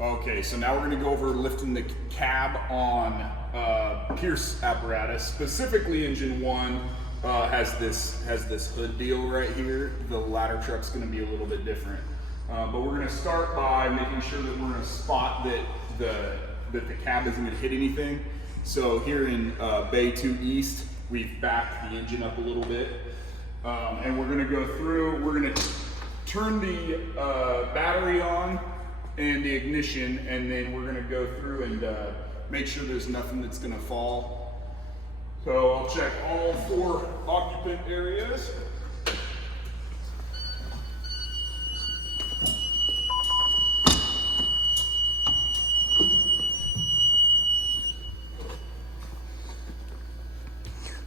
Okay, so now we're gonna go over lifting the cab on Pierce apparatus. Specifically, engine 1 has this hood deal right here. The ladder truck's gonna be a little bit different. But we're gonna start by making sure that we're in a spot that the cab isn't gonna hit anything. So here in Bay 2 East, we've backed the engine up a little bit. And we're gonna go through, we're gonna turn the battery on and the ignition, and then we're gonna go through and make sure there's nothing that's gonna fall. So I'll check all 4 occupant areas.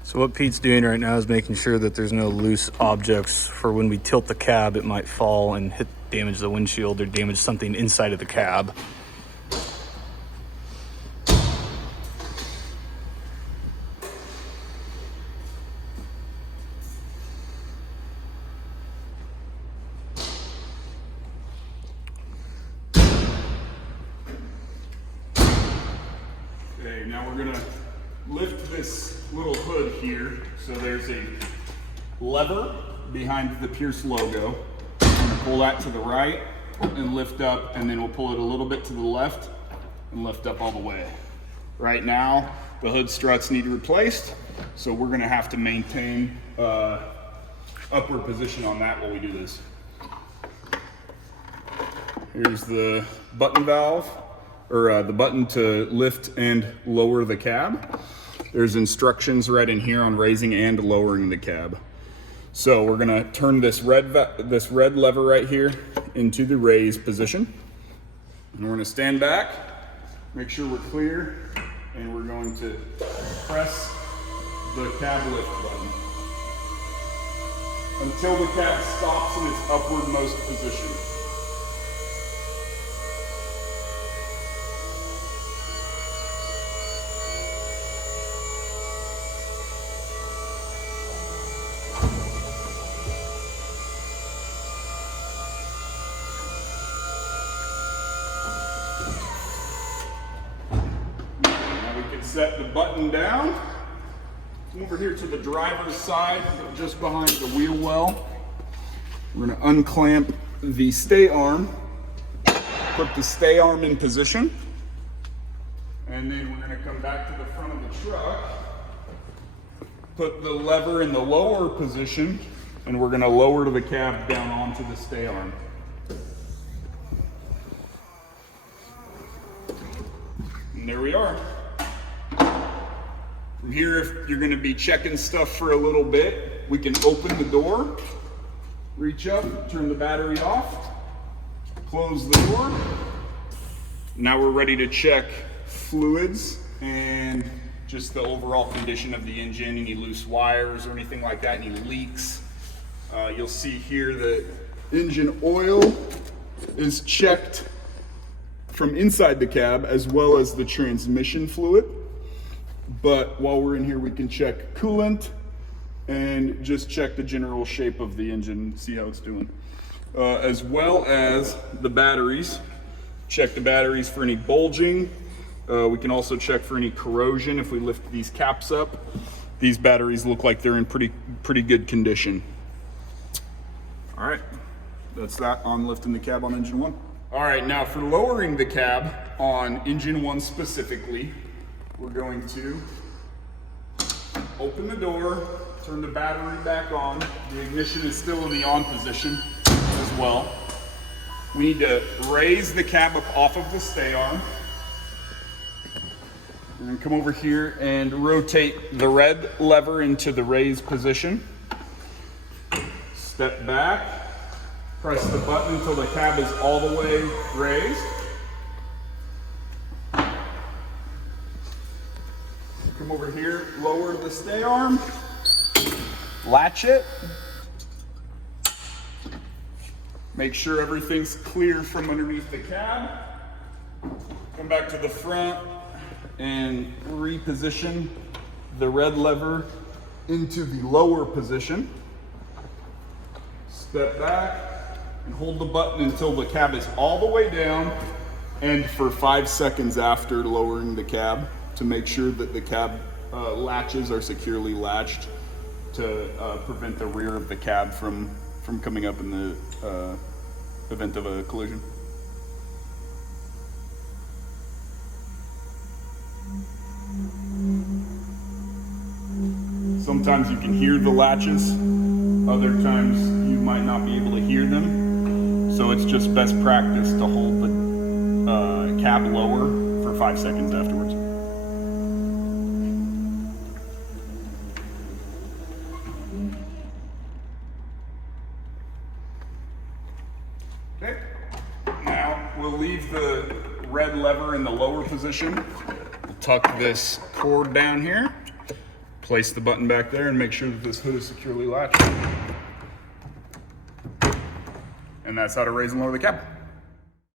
So what Pete's doing right now is making sure that there's no loose objects for when we tilt the cab, it might fall and damage the windshield or damage something inside of the cab. Okay, now we're gonna lift this little hood here. So there's a lever behind the Pierce logo. I'm gonna pull that to the right and lift up, and then we'll pull it a little bit to the left and lift up all the way. Right now, the hood struts need replaced, so we're gonna have to maintain upward position on that while we do this. Here's the button valve, or the button to lift and lower the cab. There's instructions right in here on raising and lowering the cab. So we're gonna turn this red lever right here into the raise position. And we're gonna stand back, make sure we're clear, and we're going to press the cab lift button until the cab stops in its upwardmost position. Set the button down. Come over here to the driver's side, just behind the wheel well. We're going to unclamp the stay arm, put the stay arm in position, and then we're going to come back to the front of the truck, put the lever in the lower position, and we're going to lower the cab down onto the stay arm. And there we are. From here, if you're going to be checking stuff for a little bit, we can open the door, reach up, turn the battery off, close the door. Now we're ready to check fluids and just the overall condition of the engine, any loose wires or anything like that, any leaks. You'll see here that engine oil is checked from inside the cab as well as the transmission fluid. But while we're in here, we can check coolant and just check the general shape of the engine, see how it's doing. As well as the batteries. Check the batteries for any bulging. We can also check for any corrosion if we lift these caps up. These batteries look like they're in pretty good condition. All right, that's that on lifting the cab on engine 1. All right, now for lowering the cab on engine 1 specifically, we're going to open the door, turn the battery back on. The ignition is still in the on position as well. We need to raise the cab up off of the stay arm. And then come over here and rotate the red lever into the raise position. Step back, press the button until the cab is all the way raised. Come over here, lower the stay arm, latch it. Make sure everything's clear from underneath the cab. Come back to the front and reposition the red lever into the lower position. Step back and hold the button until the cab is all the way down and for 5 seconds after lowering the cab to make sure that the cab latches are securely latched to prevent the rear of the cab from coming up in the event of a collision. Sometimes you can hear the latches, other times you might not be able to hear them. So it's just best practice to hold the cab lower for 5 seconds afterwards. Okay, now we'll leave the red lever in the lower position. We'll tuck this cord down here, place the button back there, and make sure that this hood is securely latched. And that's how to raise and lower the cab.